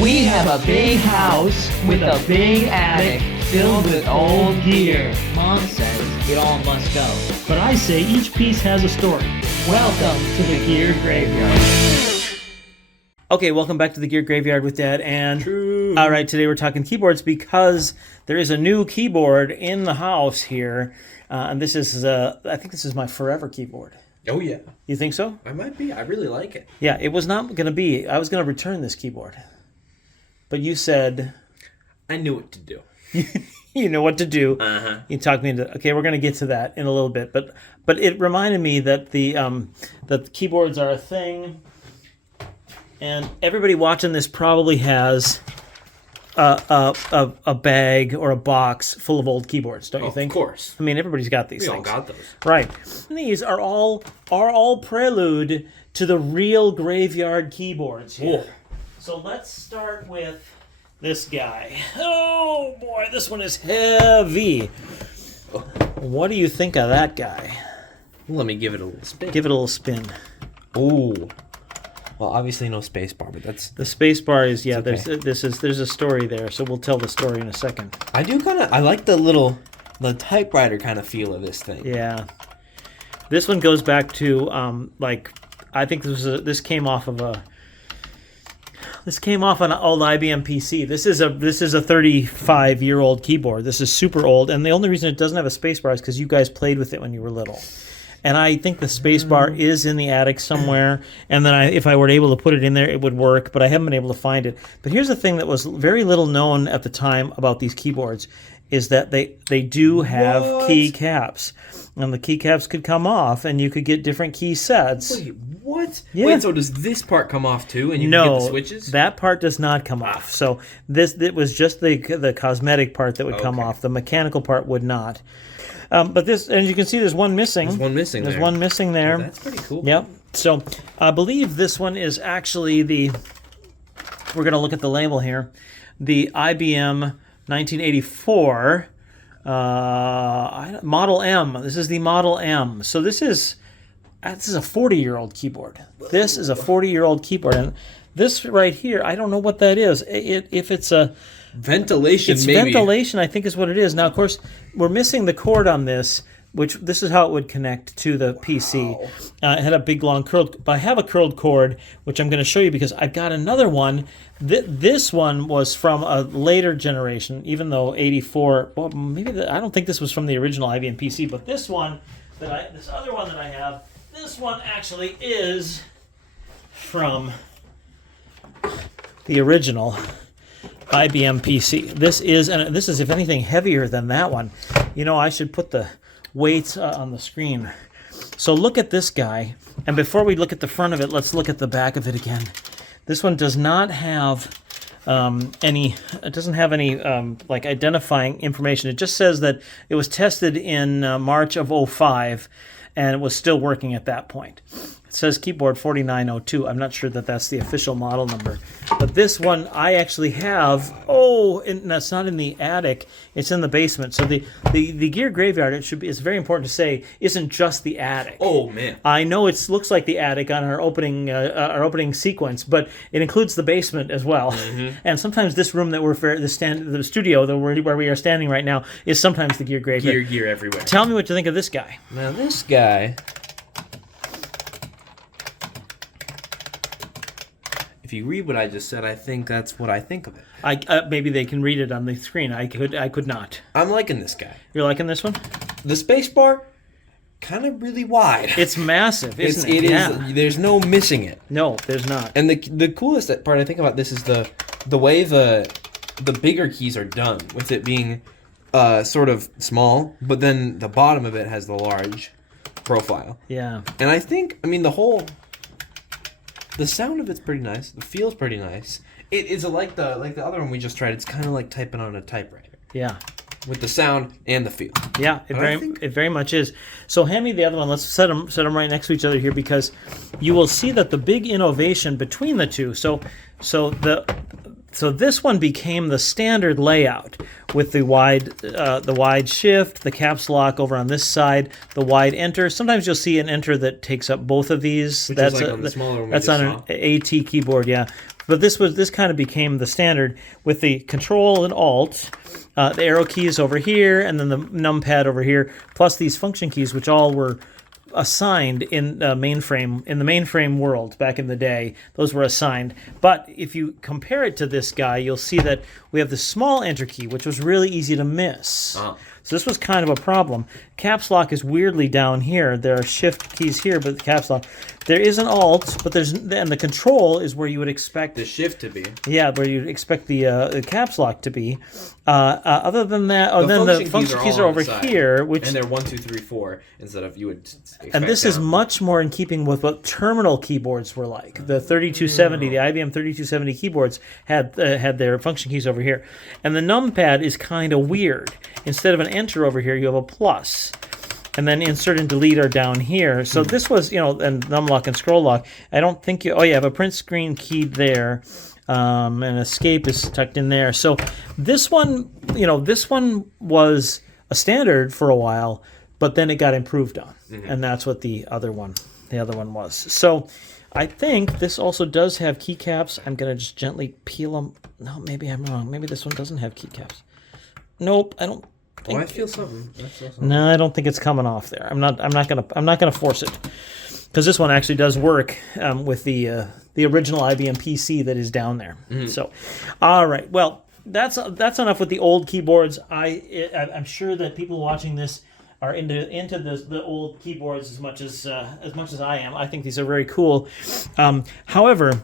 We have a big house with a big attic filled with old gear. Mom says it all must go. But I say each piece has a story. Welcome to the Gear Graveyard. Okay, welcome back to the Gear Graveyard with Dad. And True. all right, today we're talking keyboards because there is a new keyboard in the house here, and this is I think this is my forever keyboard. Oh, yeah. You think so? I might be. I really like it. Yeah, it was not going to be. I was going to return this keyboard, but you said I knew what to do. you know what to do. Uh-huh. You talked me into. Okay, we're going to get to that in a little bit, but it reminded me that the keyboards are a thing, and everybody watching this probably has a bag or a box full of old keyboards, don't you think? Of course. I mean, everybody's got these We all things. got those. Right. These are all prelude to the real graveyard keyboards here. Whoa. So let's start with this guy. Oh boy, this one is heavy. What do you think of that guy? Let me give it a little spin. Give it a little spin. Ooh. Well, obviously no space bar, but that's... The space bar is okay. there's a story there, so we'll tell the story in a second. I like the typewriter kind of feel of this thing. Yeah. This one goes back to I think this came off an old IBM PC. This is a 35-year-old keyboard. This is super old, and the only reason it doesn't have a space bar is because you guys played with it when you were little. And I think the space bar is in the attic somewhere, and then if I were able to put it in there, it would work, but I haven't been able to find it. But here's the thing that was very little known at the time about these keyboards, is that they do have keycaps. And the keycaps could come off, and you could get different key sets. Wait, what? Yeah. Wait, so does this part come off too, and you can get the switches? That part does not come off. So it was just the cosmetic part that would come off. The mechanical part would not. But this, and you can see there's one missing. There's one missing There's there. one missing there. Oh, that's pretty cool. Yep. So I believe this one is actually we're going to look at the label here, the IBM 1984 Model M. This is the Model M. So this is a 40-year-old keyboard. This is a 40-year-old keyboard. And this right here, I don't know what that is. If it's a... Ventilation, it's maybe. ventilation, I think is what it is. Now, of course, we're missing the cord on this, which this is how it would connect to the PC. It had a big, long curled... But I have a curled cord, which I'm going to show you because I've got another one. This one was from a later generation, even though 84... Well, maybe... I don't think this was from the original IBM PC, but this one, this other one that I have, this one actually is from the original IBM PC. This is, if anything, heavier than that one. You know, I should put the weights on the screen. So look at this guy, and before we look at the front of it, let's look at the back of it again. This one does not have any identifying information. It just says that it was tested in March of 2005, and it was still working at that point. It says keyboard 4902. I'm not sure that that's the official model number. But this one I actually have. And that's not in the attic. It's in the basement. So the Gear Graveyard, it's very important to say, isn't just the attic. Oh, man. I know it looks like the attic on our opening sequence, but it includes the basement as well. Mm-hmm. And sometimes this room that the studio where we are standing right now is sometimes the Gear Graveyard. Gear everywhere. Tell me what you think of this guy. Now, this guy... If you read what I just said, I think that's what I think of it. Maybe they can read it on the screen. I could not. I'm liking this guy. You're liking this one? The space bar, kind of really wide. It's massive, isn't it? It is. Yeah. There's no missing it. No, there's not. And the coolest part I think about this is the way the bigger keys are done, with it being sort of small, but then the bottom of it has the large profile. Yeah. And I think, the sound of it's pretty nice. The feel's pretty nice. It is like the other one we just tried. It's kind of like typing on a typewriter. Yeah. With the sound and the feel. Yeah, it very much is. So hand me the other one. Let's set them right next to each other here, because you will see that the big innovation between the two. So this one became the standard layout with the wide shift, the caps lock over on this side, the wide enter. Sometimes you'll see an enter that takes up both of these. Which is like on the smaller one. That's on an AT keyboard, yeah. But this kind of became the standard with the Control and Alt, the arrow keys over here, and then the numpad over here, plus these function keys, which all were assigned in the mainframe world back in the day. Those were assigned. But if you compare it to this guy, you'll see that we have the small enter key, which was really easy to miss. So this was kind of a problem. Caps lock is weirdly down here. There are shift keys here, but the caps lock. There is an alt, but and the control is where you would expect the shift to be. Yeah, where you'd expect the caps lock to be. Other than that, then the function keys are over here, which and they're 1, 2, 3, 4 instead of you would expect. And this is much more in keeping with what terminal keyboards were like. The 3270, the IBM 3270 keyboards had their function keys over here, and the numpad is kind of weird. Instead of an enter over here, you have a plus. And then insert and delete are down here. So this was, and numlock and scroll lock. I don't think you have a print screen keyed there. And escape is tucked in there. So this one, this one was a standard for a while, but then it got improved on. And that's what the other one was. So I think this also does have keycaps. I'm going to just gently peel them. No, maybe I'm wrong. Maybe this one doesn't have keycaps. Nope, I don't. I feel something. No, I don't think it's coming off there. I'm not gonna force it, because this one actually does work with the original IBM PC that is down there. So, all right. Well, that's enough with the old keyboards. I'm sure that people watching this are into the old keyboards as much as I am. I think these are very cool. However,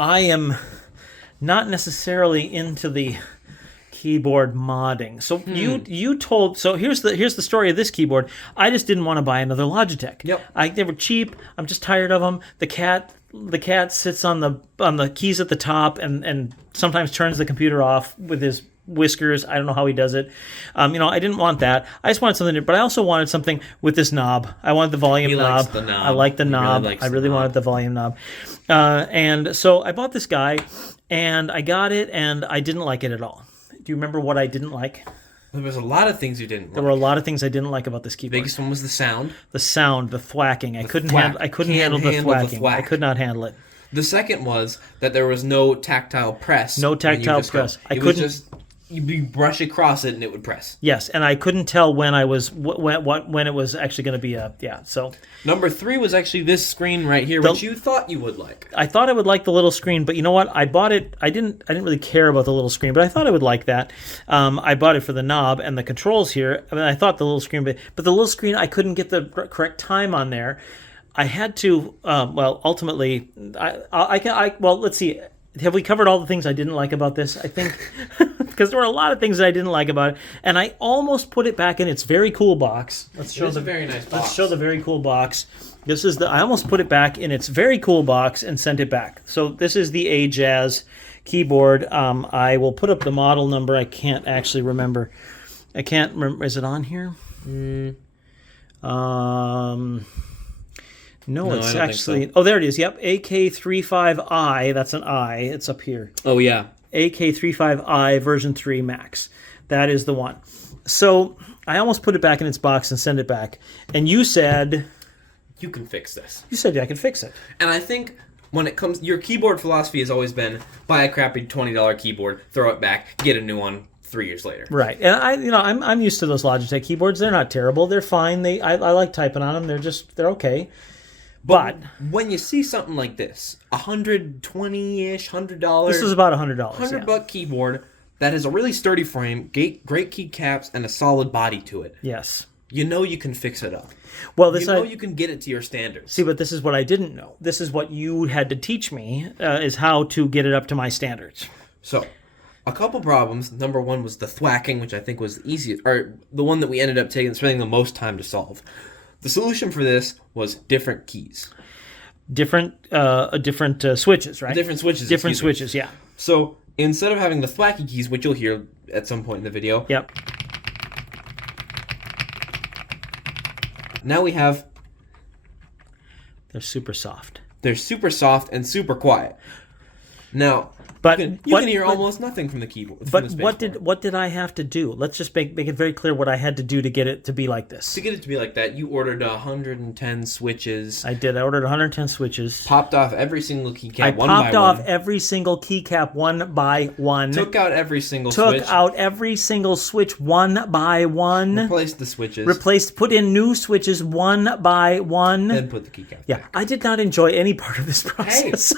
I am not necessarily into the keyboard modding. So here's the story of this keyboard. I just didn't want to buy another Logitech. Yep. They were cheap. I'm just tired of them. The cat sits on the keys at the top and sometimes turns the computer off with his whiskers. I don't know how he does it. I didn't want that. I just wanted something different, but I also wanted something with this knob. I wanted the volume knob. Likes the knob. I like the knob. Really I really wanted the volume knob. And so I bought this guy, and I got it, and I didn't like it at all. Do you remember what I didn't like? There was a lot of things you didn't like. There were a lot of things I didn't like about this keyboard. The biggest one was the sound. The sound, the thwacking. I couldn't handle the thwacking. I could not handle it. The second was that there was no tactile press. No tactile press. You brush across it and it would press. Yes, and I couldn't tell when it was actually going to be up. Yeah, so number 3 was actually this screen right here, which you thought you would like. I thought I would like the little screen, but you know what? I bought it. I didn't really care about the little screen, but I thought I would like that. I bought it for the knob and the controls here. I mean, I thought the little screen, but the little screen, I couldn't get the correct time on there. I had to. Ultimately, let's see. Have we covered all the things I didn't like about this? I think, because there were a lot of things that I didn't like about it, and I almost put it back in its very cool box. It's a very nice box. Let's show the very cool box. I almost put it back in its very cool box and sent it back. So this is the Ajazz keyboard. I will put up the model number. I can't actually remember. I can't remember. Is it on here? No, it's actually... So. Oh, there it is. Yep, AK35i. That's an I. It's up here. Oh, yeah. AK35i version 3 Max. That is the one. So I almost put it back in its box and sent it back. And you said... You can fix this. You said I could fix it. And I think when it comes... Your keyboard philosophy has always been, buy a crappy $20 keyboard, throw it back, get a new one 3 years later. Right. And I'm used to those Logitech keyboards. They're not terrible. They're fine. I like typing on them. They're okay. But when you see something like this, $120-ish, $100. This is about $100. $100 keyboard that has a really sturdy frame, great keycaps, and a solid body to it. Yes. You know you can fix it up. Well, you can get it to your standards. See, but this is what I didn't know. This is what you had to teach me, is how to get it up to my standards. So, a couple problems. Number 1 was the thwacking, which I think was the easiest, or the one that we ended up spending the most time to solve. The solution for this was different keys. Different switches, right? Different switches. Different switches, yeah. So instead of having the thwacky keys, which you'll hear at some point in the video. Yep. Now we have... They're super soft. They're super soft and super quiet. Now, But You what- can hear but- almost nothing from the keyboard. from But the what spacebar. did I have to do? Let's just make it very clear what I had to do to get it to be like this. To get it to be like that, you ordered 110 switches. I did. I ordered 110 switches. Popped off every single keycap I one popped by off one. every single keycap one by one. Took out every single Took switch. out every single switch one by one. Replaced the switches. Put in new switches one by one. Then put the keycap Yeah, back. I did not enjoy any part of this process.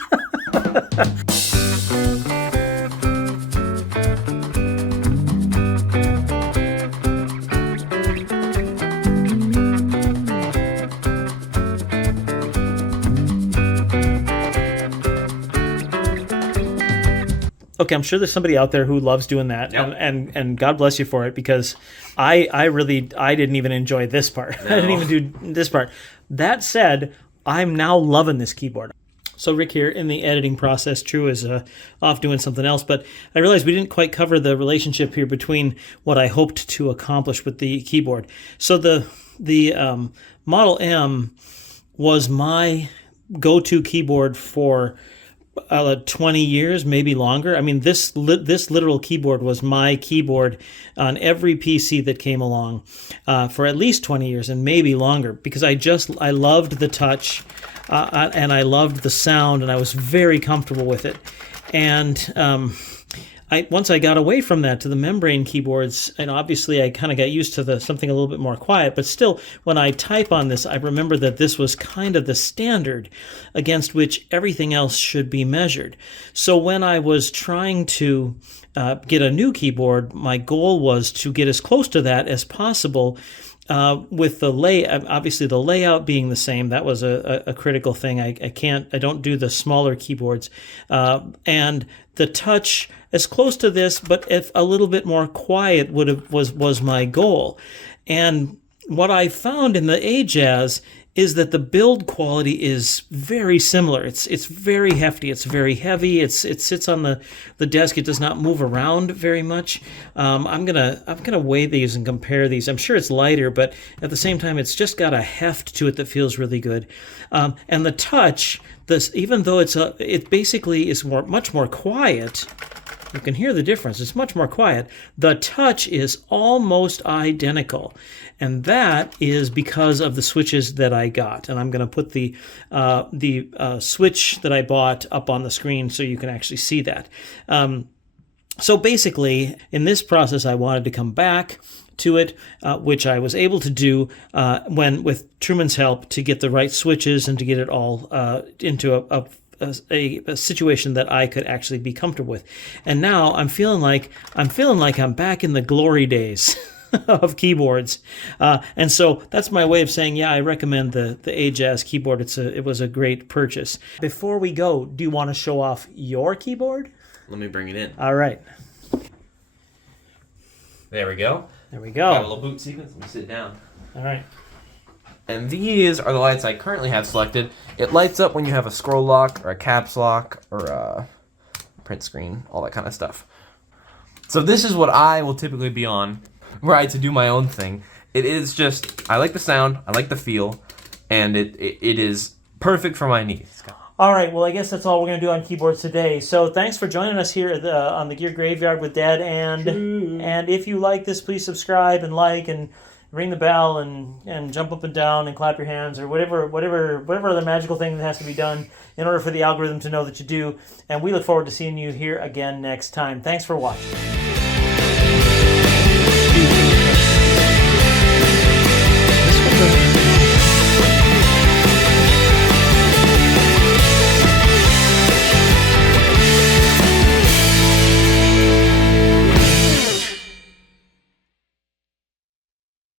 Okay, I'm sure there's somebody out there who loves doing that, Yep. and God bless you for it, because I didn't even enjoy this part. I didn't even do this part. That said, I'm now loving this keyboard. So Rick here in the editing process, True is off doing something else, but I realized we didn't quite cover the relationship here between what I hoped to accomplish with the keyboard. So the Model M was my go-to keyboard for 20 years, maybe longer. I mean, this literal keyboard was my keyboard on every PC that came along for at least 20 years and maybe longer, because I loved the touch and I loved the sound, and I was very comfortable with it. And once I got away from that to the membrane keyboards, and obviously I kind of got used to something a little bit more quiet, but still, when I type on this, I remember that this was kind of the standard against which everything else should be measured. So when I was trying to get a new keyboard, my goal was to get as close to that as possible. With the obviously the layout being the same, that was a critical thing. I don't do the smaller keyboards, and the touch as close to this, but if a little bit more quiet was my goal. And what I found in the Ajazz is that the build quality is very similar. It's very hefty. It's very heavy. It sits on the desk. It does not move around very much. I'm gonna weigh these and compare these. I'm sure it's lighter, but at the same time, it's just got a heft to it that feels really good. And the touch, even though it basically is much more quiet. You can hear the difference. It's much more quiet. The touch is almost identical, and that is because of the switches that I got. And I'm going to put the switch that I bought up on the screen so you can actually see that. So basically, in this process, I wanted to come back to it, which I was able to do with Truman's help, to get the right switches and to get it all into a situation that I could actually be comfortable with. And now I'm feeling like I'm back in the glory days of keyboards. And so that's my way of saying, yeah, I recommend the Ajazz keyboard. It was a great purchase. Before we go, do you want to show off your keyboard? Let me bring it in. All right. There we go. There we Got a go. little boot sequence. Let me sit down. All right. And these are the lights I currently have selected. It lights up when you have a scroll lock or a caps lock or a print screen, all that kind of stuff. So this is what I will typically be on, were I to do my own thing. It is just, I like the sound, I like the feel, and it is perfect for my needs. All right, well, I guess that's all we're going to do on keyboards today. So thanks for joining us here on the Gear Graveyard with Dad. And if you like this, please subscribe and like and ring the bell and jump up and down and clap your hands or whatever other magical thing that has to be done in order for the algorithm to know that you do. And we look forward to seeing you here again next time. Thanks for watching.